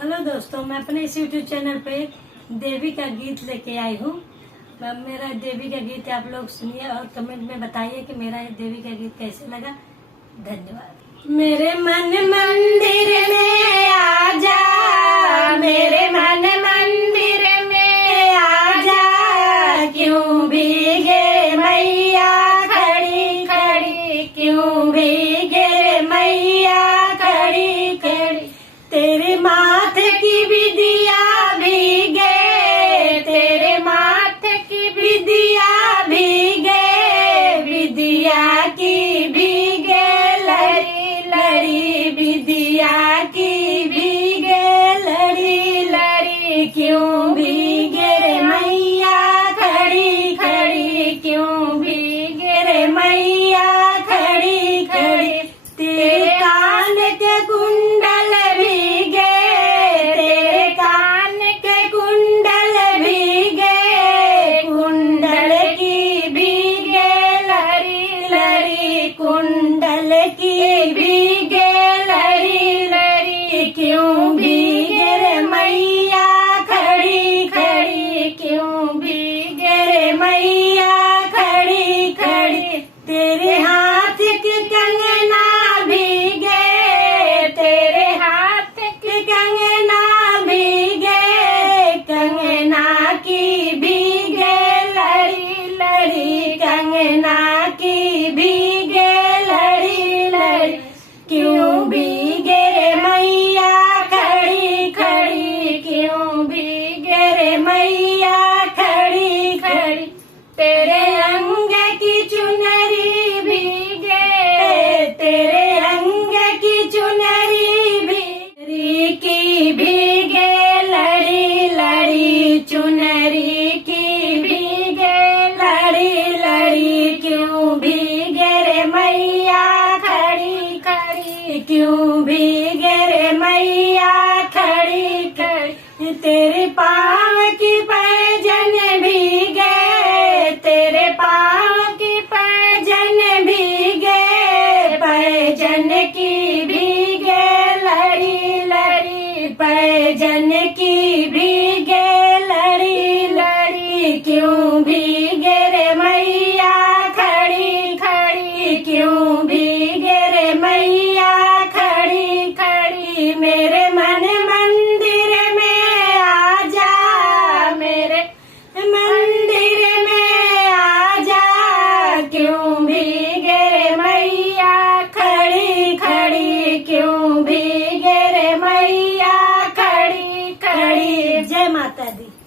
Hello दोस्तों, मैं अपने इस यूट्यूब चैनल पे देवी का गीत लेके आई हूँ। मेरा देवी का गीत आप लोग सुनिए और कमेंट में बताइए कि मेरा ये देवी का गीत कैसे लगा। धन्यवाद। मेरे मन मंदिर में आजा, मेरे मन मंदिर में आजा, क्यों भीगे मैया खड़ी खड़ी, क्यों भीगे मैया खड़ी खड़ी, तेरे माथे की विदिया भीगे, तेरे माथे की विदिया भीगे, विदिया की भीगे लड़ी लड़ी, विदिया की भीगे लड़ी लड़ी, क्यों भीगे रे मैया खड़ी खड़ी, क्यों भीगे रे मैया खड़ी खड़ी, तेरे कान के कुंडल भीगे, तेरे कान के कुंडल भीगे, कुंडल की भीगे लड़ी लड़ी, कुंडल की भीगे लड़ी लड़ी, क्यों भीगे रे मैया खड़ी खड़ी, क्यों भीगे रे मैया खड़ी खड़ी, तेरे हाथ के कंगना भीगे, तेरे हाथ के कंगना भीगे, कंगना की भीगे लड़ी लड़ी, कंगना की भीगे लड़ी लड़ी, क्यों भीगे रे मैया खड़ी खड़ी, क्यों भीगे रे मैया खड़ी खड़ी, तेरे अंग की चुनरी भीगे, तेरे अंग की चुनरी भीगे, की भीगे लड़ी लड़ी, चुनरी की भीगे लड़ी लड़ी, क्यों भीगे रे मैया खड़ी खड़ी, क्यों भीगे रे मैया खड़ी खड़ी, तेरे पाँव की पैजन भीगे, तेरे पाँव की पैजन भीगे, पैजन की भीगे लड़ी लड़ी, पैजन की भीगे लड़ी लड़ी, क्यों भीगे रे मैया खड़ी खड़ी, क्यों भीगे रे मैया खड़ी खड़ी, मेरे मन मंदिर में आजा, मेरे मंदिर में आजा, क्यों भीगे रे मैया खड़ी खड़ी, क्यों भीगे रे मैया खड़ी खड़ी। जय माता दी।